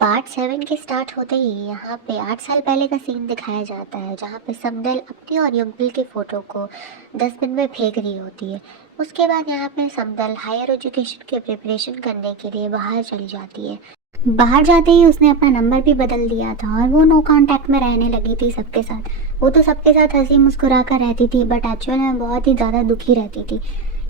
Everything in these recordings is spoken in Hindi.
पार्ट 7 के स्टार्ट होते ही यहाँ पे 8 साल पहले का सीन दिखाया जाता है, जहाँ पे समदल अपनी और युगल की फ़ोटो को डस्टबिन में फेंक रही होती है। उसके बाद यहाँ पे समदल हायर एजुकेशन के प्रिपरेशन करने के लिए बाहर चली जाती है। बाहर जाते ही उसने अपना नंबर भी बदल दिया था और वो नो कांटेक्ट में रहने लगी थी सबके साथ। वो तो सबके साथ हंसी मुस्कुरा कर रहती थी, बट एक्चुअल में बहुत ही ज़्यादा दुखी रहती थी।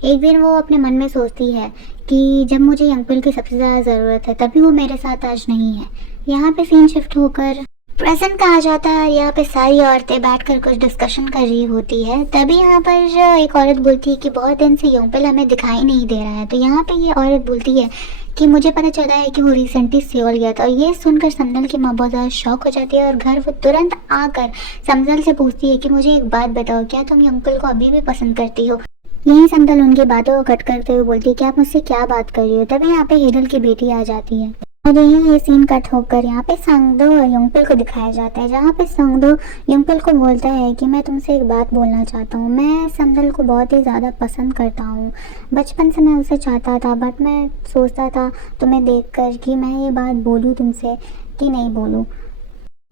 एक दिन वो अपने मन में सोचती है कि जब मुझे अंकल की सबसे ज़्यादा ज़रूरत है तभी वो मेरे साथ आज नहीं है। यहाँ पे सीन शिफ्ट होकर प्रेजेंट का आ जाता है। यहाँ पे सारी औरतें बैठकर कुछ डिस्कशन कर रही होती है। तभी यहाँ पर एक औरत बोलती है कि बहुत दिन से योंगपिल हमें दिखाई नहीं दे रहा है। तो यहाँ पे ये औरत बोलती है कि मुझे पता चला है कि वो रिसेंटली सियोल गया था। और ये सुनकर समदल की माँ बहुत ज़्यादा शॉक हो जाती है और घर वो तुरंत आकर समदल से पूछती है कि मुझे एक बात बताओ, क्या तुम योंगपिल को अभी भी पसंद करती हो? यही समदल उनकी बातों को कट करते हुए बोलती है कि आप मुझसे क्या बात कर रही हो। तभी यहाँ पे हेदल की बेटी आ जाती है और यही ये सीन कट होकर यहाँ पे संगदो योंगपिल को दिखाया जाता है, जहाँ पे संगदो योंगपिल को बोलता है कि मैं तुमसे एक बात बोलना चाहता हूँ। मैं समदल को बहुत ही ज़्यादा पसंद करता हूँ। बचपन से मैं उसे चाहता था, बट मैं सोचता था तुम्हें देखकर कि मैं ये बात बोलूँ तुमसे कि नहीं बोलूँ।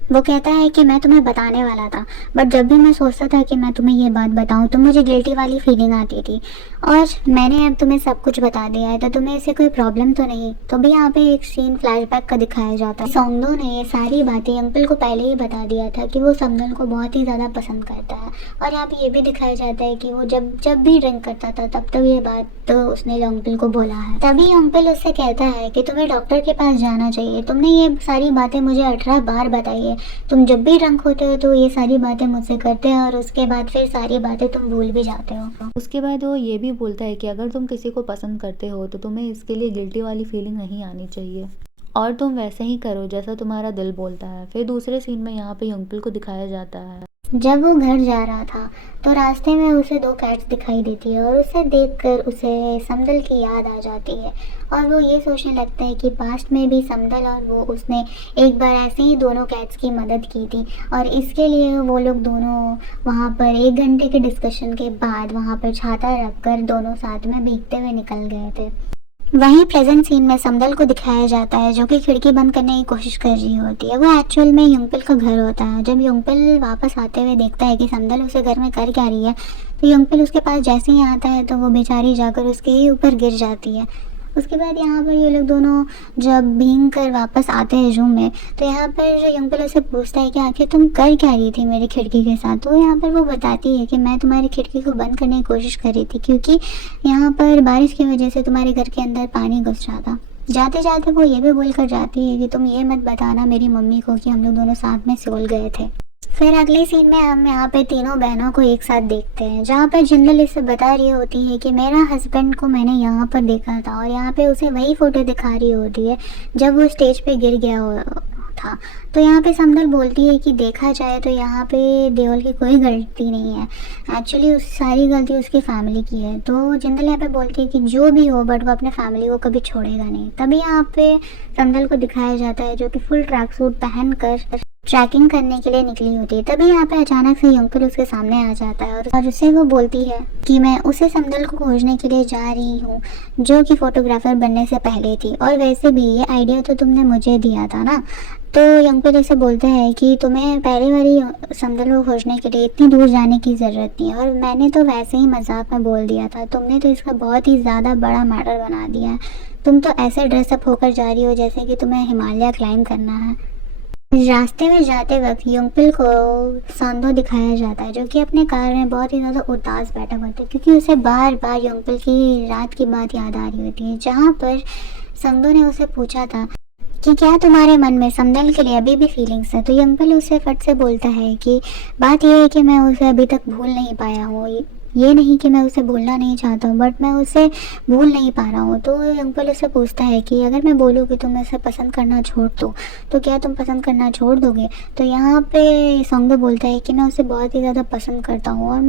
वो कहता है कि मैं तुम्हें बताने वाला था, बट जब भी मैं सोचता था कि मैं तुम्हें ये बात बताऊं तो मुझे गिल्टी वाली फीलिंग आती थी। और मैंने अब तुम्हें सब कुछ बता दिया है, तो तुम्हें इससे कोई प्रॉब्लम तो नहीं? तो भी यहाँ पे एक सीन फ्लैशबैक का दिखाया जाता है। सोंगदो ने ये सारी बातें अंकल को पहले ही बता दिया था कि वो समदल को बहुत ही ज़्यादा पसंद करता है। और यहाँ पे ये भी दिखाया जाता है कि वो जब जब भी ड्रिंक करता था तब ये बात तो उसने अंकल को बोला है। तभी अंकल उससे कहता है कि तुम्हें डॉक्टर के पास जाना चाहिए। तुमने ये सारी बातें मुझे 18 बार बताई है। तुम जब भी ड्रंक होते हो तो ये सारी बातें मुझसे करते हो और उसके बाद फिर सारी बातें तुम भूल भी जाते हो। उसके बाद वो ये भी बोलता है कि अगर तुम किसी को पसंद करते हो तो तुम्हें इसके लिए गिल्टी वाली फीलिंग नहीं आनी चाहिए और तुम वैसे ही करो जैसा तुम्हारा दिल बोलता है। फिर दूसरे सीन में यहाँ पे योंगपिल को दिखाया जाता है। जब वो घर जा रहा था तो रास्ते में उसे 2 कैट्स दिखाई देती है और उसे देखकर उसे समदल की याद आ जाती है। और वो ये सोचने लगता है कि पास्ट में भी समदल और वो उसने एक बार ऐसे ही दोनों कैट्स की मदद की थी और इसके लिए वो लोग दोनों वहाँ पर 1 घंटे के डिस्कशन के बाद वहाँ पर छाता रखकर दोनों साथ में भीगते हुए निकल गए थे। वहीं प्रेजेंट सीन में समदल को दिखाया जाता है जो कि खिड़की बंद करने की कोशिश कर रही होती है। वो एक्चुअल में योंगपिल का घर होता है। जब योंगपिल वापस आते हुए देखता है कि समदल उसे घर में कर क्या रही है, तो योंगपिल उसके पास जैसे ही आता है तो वो बेचारी जाकर उसके ही ऊपर गिर जाती है। उसके बाद यहाँ पर ये लोग दोनों जब भीग कर वापस आते हैं रूम में, तो यहाँ पर योंगपिल उसे पूछता है कि आखिर तुम कर क्या रही थी मेरी खिड़की के साथ। तो यहाँ पर वो बताती है कि मैं तुम्हारी खिड़की को बंद करने की कोशिश कर रही थी क्योंकि यहाँ पर बारिश की वजह से तुम्हारे घर के अंदर पानी घुस रहा था। जाते जाते वो ये भी बोल कर जाती है कि तुम ये मत बताना मेरी मम्मी को कि हम लोग दोनों साथ में सोल गए थे। फिर अगले सीन में हम यहाँ पे तीनों बहनों को एक साथ देखते हैं, जहाँ पर जिंदल इससे बता रही होती है कि मेरा हस्बैंड को मैंने यहाँ पर देखा था। और यहाँ पे उसे वही फोटो दिखा रही होती है जब वो स्टेज पे गिर गया था। तो यहाँ पे समदल बोलती है कि देखा जाए तो यहाँ पे देओल की कोई गलती नहीं है, एक्चुअली उस सारी गलती उसकी फैमिली की है। तो जिंदल यहाँ पे बोलती है कि जो भी हो बट वो अपने फैमिली को कभी छोड़ेगा नहीं। तभी यहाँ पे समदल को दिखाया जाता है जो कि फुल ट्रैक सूट पहन कर ट्रैकिंग करने के लिए निकली होती है। तभी यहाँ पे अचानक से योंगपिल उसके सामने आ जाता है और उससे वो बोलती है कि मैं उसे समदल को खोजने के लिए जा रही हूँ जो कि फोटोग्राफर बनने से पहले थी, और वैसे भी ये आइडिया तो तुमने मुझे दिया था ना। तो योंगपिल उसे बोलता है कि तुम्हें पहली बारी समदल को खोजने के लिए इतनी दूर जाने की ज़रूरत नहीं है और मैंने तो वैसे ही मजाक में बोल दिया था, तुमने तो इसका बहुत ही ज़्यादा बड़ा मैटर बना दिया है। तुम तो ऐसे ड्रेसअप होकर जा रही हो जैसे कि तुम्हें हिमालय क्लाइंब करना है। रास्ते में जाते वक्त योंगपिल को सांदो दिखाया जाता है जो कि अपने कार में बहुत ही ज़्यादा उदास बैठा हुआ था क्योंकि उसे बार बार योंगपिल की रात की बात याद आ रही होती है, जहाँ पर संगदो ने उसे पूछा था कि क्या तुम्हारे मन में समदल के लिए अभी भी फीलिंग्स है। तो योंगपिल उसे फट से बोलता है कि बात यह है कि मैं उसे अभी तक भूल नहीं पाया हूँ। ये नहीं कि मैं उसे भूलना नहीं चाहता हूँ, बट मैं उसे भूल नहीं पा रहा हूँ। तो योंगपिल उससे पूछता है कि अगर मैं बोलूँ कि तुम उसे पसंद करना छोड़ दो तो क्या तुम पसंद करना छोड़ दोगे? तो यहाँ पे संगदो बोलता है कि मैं उसे बहुत ही ज़्यादा पसंद करता हूँ और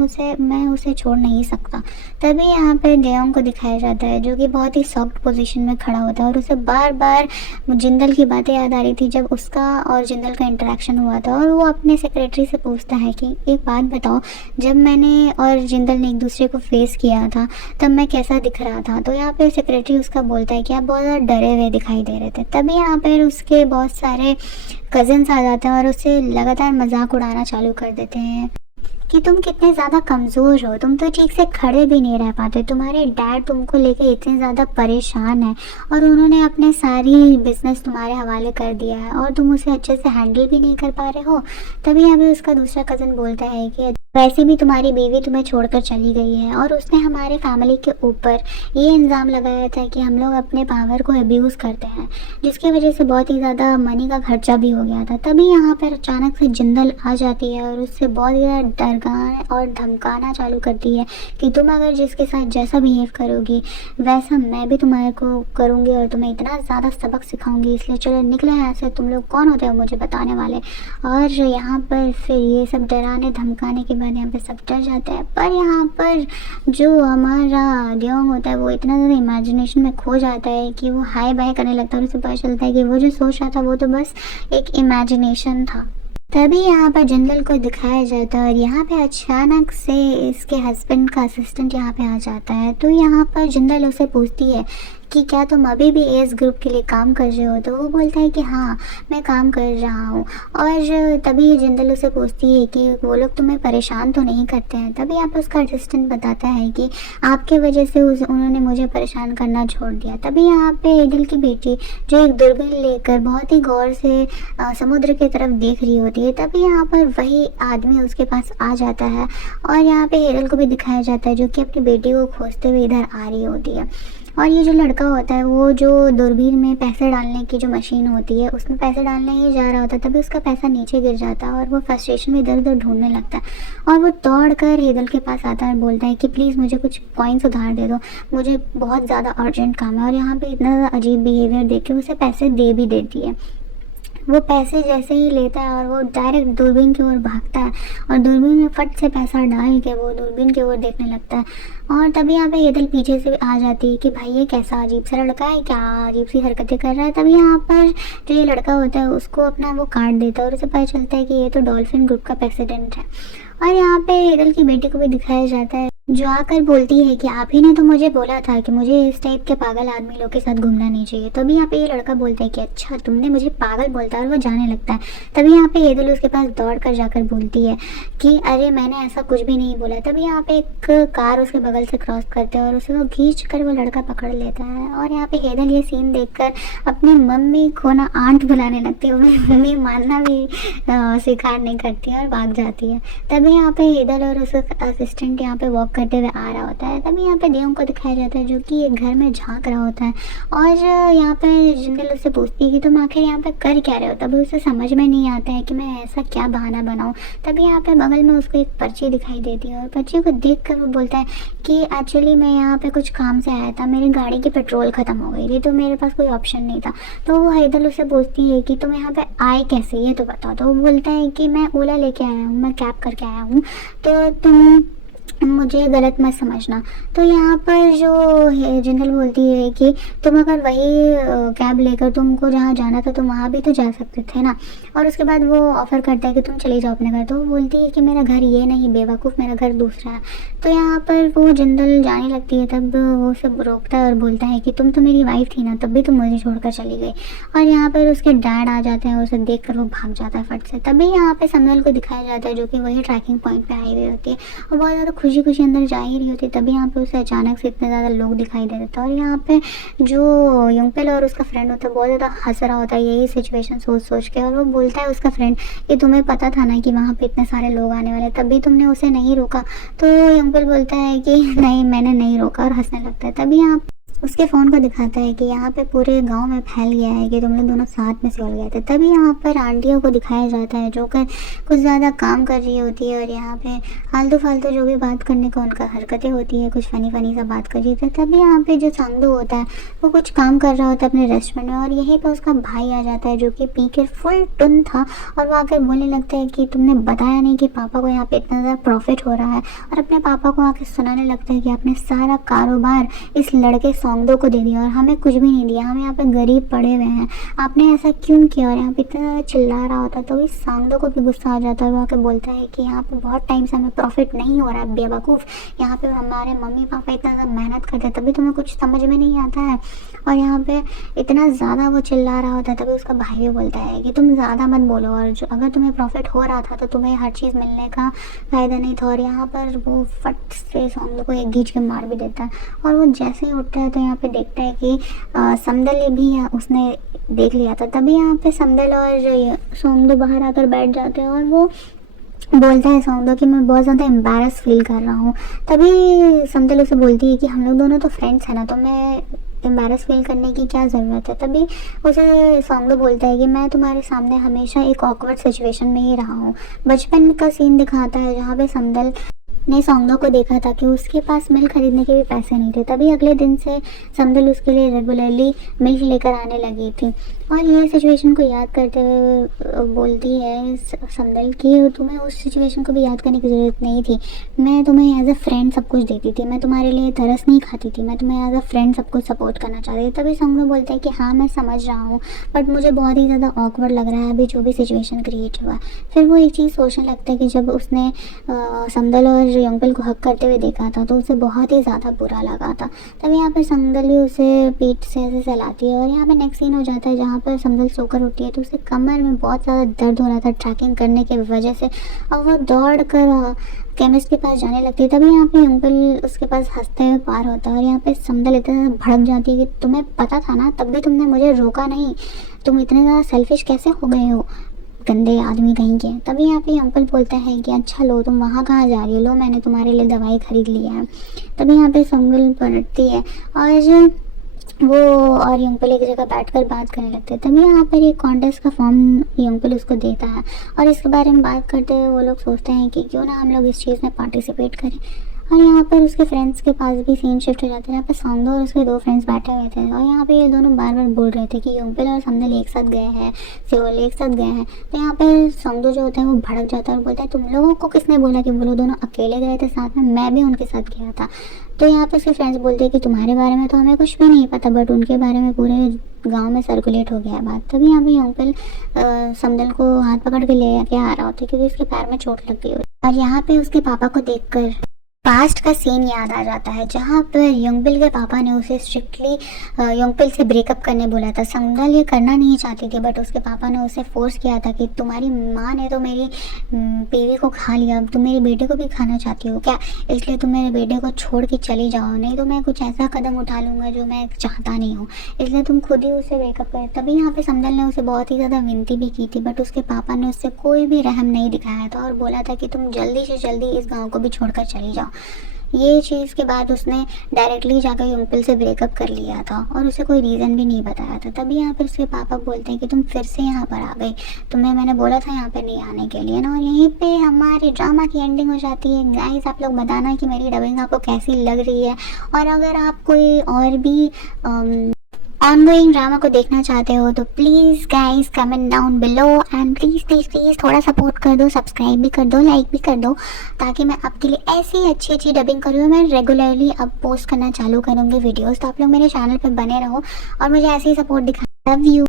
मैं उसे छोड़ नहीं सकता। तभी यहाँ पे डेयोंग को दिखाया जाता है जो कि बहुत ही सॉफ्ट पोजीशन में खड़ा होता है और उसे बार बार जिंदल की बातें याद आ रही थी जब उसका और जिंदल का इंटरेक्शन हुआ था। और वो अपने सेक्रेटरी से पूछता है कि एक बात बताओ, जब मैंने और जिंदल हेदल ने एक दूसरे को फेस किया था तब मैं कैसा दिख रहा था। तो यहाँ पे सेक्रेटरी उसका बोलता है कि आप बहुत ज़्यादा डरे हुए दिखाई दे रहे थे। तभी यहाँ पर उसके बहुत सारे कज़न्स आ जाते हैं और उससे लगातार मजाक उड़ाना चालू कर देते हैं कि तुम कितने ज़्यादा कमज़ोर हो, तुम तो ठीक से खड़े भी नहीं रह पाते, तुम्हारे डैड तुमको लेके इतने ज़्यादा परेशान है और उन्होंने अपने सारी बिजनेस तुम्हारे हवाले कर दिया है और तुम उसे अच्छे से हैंडल भी नहीं कर पा रहे हो। तभी अभी उसका दूसरा कज़न बोलता है कि वैसे भी तुम्हारी बीवी तुम्हें छोड़कर चली गई है और उसने हमारे फैमिली के ऊपर ये इल्ज़ाम लगाया था कि हम लोग अपने पावर को अब्यूज़ करते हैं, जिसकी वजह से बहुत ही ज़्यादा मनी का खर्चा भी हो गया था। तभी यहाँ पर अचानक से जिंदल आ जाती है और उससे बहुत ज़्यादा डरगाना और धमकाना चालू करती है कि तुम अगर जिसके साथ जैसा बिहेव करोगी वैसा मैं भी तुम्हारे को करूँगी और तुम्हें इतना ज़्यादा सबक सिखाऊंगी, इसलिए चलो निकले यहाँ से, तुम लोग कौन होते हो मुझे बताने वाले। और यहाँ पर फिर ये सब डराने धमकाने के बाद यहाँ पे सब डर जाते हैं। पर यहाँ पर जो हमारा देओंग होता है वो इतना ज़्यादा इमेजिनेशन में खो जाता है कि वो हाय बाय करने लगता है और उसे पता चलता है कि वो जो सोच रहा था वो तो बस एक इमेजिनेशन था। तभी यहाँ पर जिंदल को दिखाया जाता है और यहाँ पे अचानक से इसके हस्बैंड का असिस्टेंट यहाँ पे आ जाता है। तो यहाँ पर जिंदल उसे पूछती है कि क्या तुम अभी भी एज ग्रुप के लिए काम कर रहे हो। तो वो बोलता है कि हाँ मैं काम कर रहा हूँ। और तभी जिंदल उसे पूछती है कि वो लोग तुम्हें परेशान तो नहीं करते हैं। तभी यहाँ पर उसका असिस्टेंट बताता है कि आपके वजह से उन्होंने मुझे परेशान करना छोड़ दिया। तभी यहाँ पे हेदल की बेटी जो एक दूरबीन लेकर बहुत ही गौर से समुद्र की तरफ देख रही होती है, तभी यहाँ पर वही आदमी उसके पास आ जाता है और यहाँ पे हेदल को भी दिखाया जाता है जो कि अपनी बेटी को खोजते हुए इधर आ रही होती है। और ये जो लड़का होता है वो जो दूरबीन में पैसे डालने की जो मशीन होती है उसमें पैसे डालने ही जा रहा होता है, तभी उसका पैसा नीचे गिर जाता है और वो फ्रस्ट्रेशन में इधर उधर ढूंढने लगता है और वो दौड़ कर हेदल के पास आता है और बोलता है कि प्लीज़ मुझे कुछ कॉइन्स उधार दे दो, मुझे बहुत ज़्यादा अर्जेंट काम है। और यहाँ पे इतना ज़्यादा अजीब बिहेवियर देख के उसे पैसे दे भी देती है। वो पैसे जैसे ही लेता है और वो डायरेक्ट दूरबीन की ओर भागता है और दूरबीन में फट से पैसा डाल के वो दूरबीन की ओर देखने लगता है। और तभी यहाँ पे हेदल पीछे से आ जाती है कि भाई ये कैसा अजीब सा लड़का है, क्या अजीब सी हरकतें कर रहा है। तभी यहाँ पर जो ये लड़का होता है उसको अपना वो कार्ड देता है और उसे पता चलता है कि ये तो डॉल्फिन ग्रुप का प्रेसिडेंट है। और यहाँ पे हेदल की बेटी को भी दिखाया जाता है जो आकर बोलती है कि आप ही ने तो मुझे बोला था कि मुझे इस टाइप के पागल आदमी लोग के साथ घूमना नहीं चाहिए। तभी यहाँ पे ये लड़का बोलता है कि अच्छा तुमने मुझे पागल बोलता है और वो जाने लगता है। तभी यहाँ पे हेदल उसके पास दौड़ कर जाकर बोलती है कि अरे मैंने ऐसा कुछ भी नहीं बोला। तभी यहाँ पे एक कार उसके बगल से क्रॉस करते हैं और उसे वो खींच कर वो लड़का पकड़ लेता है। और यहाँ पे हेदल ये सीन देखकर अपनी मम्मी को ना आंट बुलाने लगती है, मम्मी मानना भी स्वीकार नहीं करती है और भाग जाती है। तभी यहाँ पे हेदल और उसका असिस्टेंट यहाँ पे वॉक करते हुए आ रहा होता है। तभी यहाँ पे देओंग को दिखाया जाता है जो कि एक घर में झांक रहा होता है और यहाँ पे जिंदल उससे पूछती है कि तुम आखिर यहाँ पे कर क्या रहे हो। तभी उसे समझ में नहीं आता है कि मैं ऐसा क्या बहाना बनाऊँ। तभी यहाँ पे बगल में उसको एक पर्ची दिखाई देती है और पर्ची को देख कर वो बोलता है कि एक्चुअली मैं यहाँ पे कुछ काम से आया था, मेरी गाड़ी की पेट्रोल ख़त्म हो गई थी तो मेरे पास कोई ऑप्शन नहीं था। तो वो हेदल उससे पूछती है कि तुम यहाँ पे आए कैसे ये तो बताओ। तो वो बोलता है कि मैं ओला लेके आया हूँ, मैं कैब करके आया हूँ, तो तुम मुझे गलत मत समझना। तो यहाँ पर जो जिंदल बोलती है कि तुम अगर वही कैब लेकर तुमको जहाँ जाना था तुम वहाँ भी तो जा सकते थे ना। और उसके बाद वो ऑफ़र करता है कि तुम चले जाओ अपने घर। तो वो बोलती है कि मेरा घर ये नहीं बेवकूफ़, मेरा घर दूसरा है। तो यहाँ पर वो जिंदल जाने लगती है तब वो सब रोकता है और बोलता है कि तुम तो मेरी वाइफ थी ना, तब भी तुम मुझे छोड़कर चली गई। और यहाँ पर उसके डैड आ जाते हैं और उसे देख कर वो भाग जाता है फट से। तभी यहाँ पर समदल को दिखाया जाता है जो कि वही ट्रैकिंग पॉइंट पर आई हुई होती है और बहुत ज़्यादा खुशी खुशी अंदर जा ही रही होती है। तभी यहाँ पे उसे अचानक से इतने ज़्यादा लोग दिखाई दे देते हैं और यहाँ पे जो यंगपेल और उसका फ्रेंड होता है बहुत ज़्यादा हंस रहा होता है यही सिचुएशन सोच सोच के। और वो बोलता है उसका फ्रेंड कि तुम्हें पता था ना कि वहाँ पे इतने सारे लोग आने वाले, तभी तुमने उसे नहीं रोका। तो यंगपेल बोलता है कि नहीं मैंने नहीं रोका और हंसने लगता है। तभी यहाँ उसके फ़ोन को दिखाता है कि यहाँ पे पूरे गांव में फैल गया है कि तुम लोग दोनों साथ में से उड़ गए थे। तभी यहाँ पर आंटियों को दिखाया जाता है जो कि कुछ ज़्यादा काम कर रही होती है और यहाँ पे फालतू फालतू जो भी बात करने का उनका हरकतें होती है, कुछ फ़नी फ़नी सा बात कर रही थी। तभी यहाँ पे जो सांगदू होता है वो कुछ काम कर रहा होता है अपने रेस्टोरेंट में और यहीं पर उसका भाई आ जाता है जो कि पी के फुल टुन था और वो आकर बोलने लगता है कि तुमने बताया नहीं कि पापा को यहाँ पे इतना ज़्यादा प्रॉफिट हो रहा है। और अपने पापा को आकर सुनाने लगता है कि आपने सारा कारोबार इस लड़के सौंगदो को दे दिया और हमें कुछ भी नहीं दिया, हम यहाँ पे गरीब पड़े हुए हैं, आपने ऐसा क्यों किया। और यहाँ पे इतना ज़्यादा चिल्ला रहा होता है। तो इस सौंगदो को भी गुस्सा आ जाता है और वो आके बोलता है कि यहाँ पे बहुत टाइम से हमें प्रॉफिट नहीं हो रहा है बेवकूफ़, यहाँ पे हमारे मम्मी पापा इतना ज़्यादा मेहनत करते हैं तभी तुम्हें कुछ समझ में नहीं आता है। और यहाँ पे इतना ज़्यादा वो चिल्ला रहा होता है तभी उसका भाई भी बोलता है कि तुम ज़्यादा मत बोलो, और जो अगर तुम्हें प्रॉफिट हो रहा था तो तुम्हें हर चीज़ मिलने का फ़ायदा नहीं था। और यहाँ पर वो फट से सौंगदो को एक घींच के मार भी देता है। और वो जैसे ही उठता है तो यहाँ पे देखता है कि समदल भी उसने देख लिया था। तभी यहाँ पे समदल और सौंगदो बाहर आकर बैठ जाते हैं और वो बोलता है सौंगदो कि मैं बहुत ज़्यादा एम्बैरस फील कर रहा हूँ। तभी समदल उसे बोलती है कि हम लोग दोनों तो फ्रेंड्स हैं ना, तो मैं एम्बैरस फील करने की क्या ज़रूरत है। तभी उसे सौंगदो बोलता है कि मैं तुम्हारे सामने हमेशा एक ऑकवर्ड सिचुएशन में ही रहा हूँ। बचपन का सीन दिखाता है जहाँ पे समदल ने सौंगदो को देखा था कि उसके पास मिल्क खरीदने के भी पैसे नहीं थे। तभी अगले दिन से समदल उसके लिए रेगुलरली मिल्क लेकर आने लगी थी। और ये सिचुएशन को याद करते हुए बोलती है समदल कि तुम्हें उस सिचुएशन को भी याद करने की ज़रूरत नहीं थी, मैं तुम्हें एज अ फ्रेंड सब कुछ देती थी, मैं तुम्हारे लिए तरस नहीं खाती थी, मैं तुम्हें एज अ फ्रेंड सब कुछ सपोर्ट करना चाहती थी। तभी सौंगदो बोलता है कि हाँ मैं समझ रहा हूँ, बट मुझे बहुत ही ज़्यादा ऑकवर्ड लग रहा है अभी जो भी सिचुएशन क्रिएट हुआ। फिर वो एक चीज़ सोचने लगता है कि जब उसने समदल और यंगपिल को हक करते हुए देखा था तो उसे बहुत ही ज़्यादा बुरा लगा था। तभी यहाँ पर समदल भी उसे पीठ से ऐसे सहलाती है। और यहाँ पर नेक्स्ट सीन हो जाता है जहाँ पर समदल सोकर उठती है तो उसे कमर में बहुत ज़्यादा दर्द हो रहा था ट्रैकिंग करने की वजह से, और वो दौड़ कर केमिस्ट के पास जाने लगती है। तभी यहाँ पे यंगपिल उसके पास हंसते हुए पार होता है और यहाँ पे समदल इतना ज़्यादा भड़क जाती है कि तुम्हें पता था ना, तब भी तुमने मुझे रोका नहीं, तुम इतने ज़्यादा सेल्फिश कैसे हो गए हो, गंदे आदमी कहीं के। तभी यहाँ पे अंकल बोलता है कि अच्छा लो तुम वहाँ कहाँ जा रही हो, लो मैंने तुम्हारे लिए दवाई खरीद ली है। तभी यहाँ पे समदल पलटती है और वो और यंगपिल एक जगह बैठकर बात करने लगते हैं। तभी यहाँ पर एक कॉन्टेस्ट का फॉर्म यंगपिल उसको देता है और इसके बारे में बात करते हुए वो लोग सोचते हैं कि क्यों ना हम लोग इस चीज़ में पार्टिसिपेट करें। और यहाँ पर उसके फ्रेंड्स के पास भी सीन शिफ्ट हो जाता है। यहाँ पर सौंगदो और उसके दो फ्रेंड्स बैठे हुए थे और यहाँ पे ये दोनों बार बार बोल रहे थे कि यंगपिल और समदल एक साथ गए हैं, सेओल एक साथ गए हैं। तो यहाँ पे सौंगदो जो होता है वो भड़क जाता है और बोलता है तुम लोगों को किसने बोला कि वो लोग दोनों अकेले गए थे साथ में, मैं भी उनके साथ गया था। तो यहाँ पे उसके फ्रेंड्स बोलते हैं कि तुम्हारे बारे में तो हमें कुछ भी नहीं पता, बट उनके बारे में पूरे गांव में सर्कुलेट हो गया है बात। तभी यहाँ पे यंगपिल समदल को हाथ पकड़ के ले के आ रहा होता है क्योंकि उसके पैर में चोट लग गई होती है। और यहाँ पे उसके पापा को देखकर पास्ट का सीन याद आ जाता है जहाँ पर यंगपिल के पापा ने उसे स्ट्रिक्टली यंगपिल से ब्रेकअप करने बोला था। समदल ये करना नहीं चाहती थी बट उसके पापा ने उसे फोर्स किया था कि तुम्हारी माँ ने तो मेरी बीवी को खा लिया, अब तुम मेरे बेटे को भी खाना चाहती हो क्या, इसलिए तुम मेरे बेटे को छोड़ के चली जाओ, नहीं तो मैं कुछ ऐसा कदम उठा लूँगा जो मैं चाहता नहीं हूँ, इसलिए तुम खुद ही उसे ब्रेकअप कर। तभी यहाँ पे समदल ने उसे बहुत ही ज़्यादा विनती भी की थी बट उसके पापा ने उससे कोई भी रहम नहीं दिखाया था और बोला था कि तुम जल्दी से जल्दी इस गाँव को भी छोड़कर चली जाओ। ये चीज़ के बाद उसने डायरेक्टली जाकर यंगपिल से ब्रेकअप कर लिया था और उसे कोई रीज़न भी नहीं बताया था। तभी यहाँ पर उसके पापा बोलते हैं कि तुम फिर से यहाँ पर आ गई, तुम्हें मैंने बोला था यहाँ पर नहीं आने के लिए ना। और यहीं पे हमारे ड्रामा की एंडिंग हो जाती है। गाइस आप लोग बताना कि मेरी डबिंग आपको कैसी लग रही है, और अगर आप कोई और भी ऑनगोइंग ड्रामा को देखना चाहते हो तो please guys comment down below and please थोड़ा सपोर्ट कर दो, सब्सक्राइब भी कर दो, लाइक भी कर दो, ताकि मैं आपके लिए ऐसी अच्छी डबिंग करूँ। मैं रेगुलरली अब पोस्ट करना चालू करूँगी वीडियोस, तो आप लोग मेरे चैनल पर बने रहो और मुझे ऐसे ही सपोर्ट दिखा। Love you.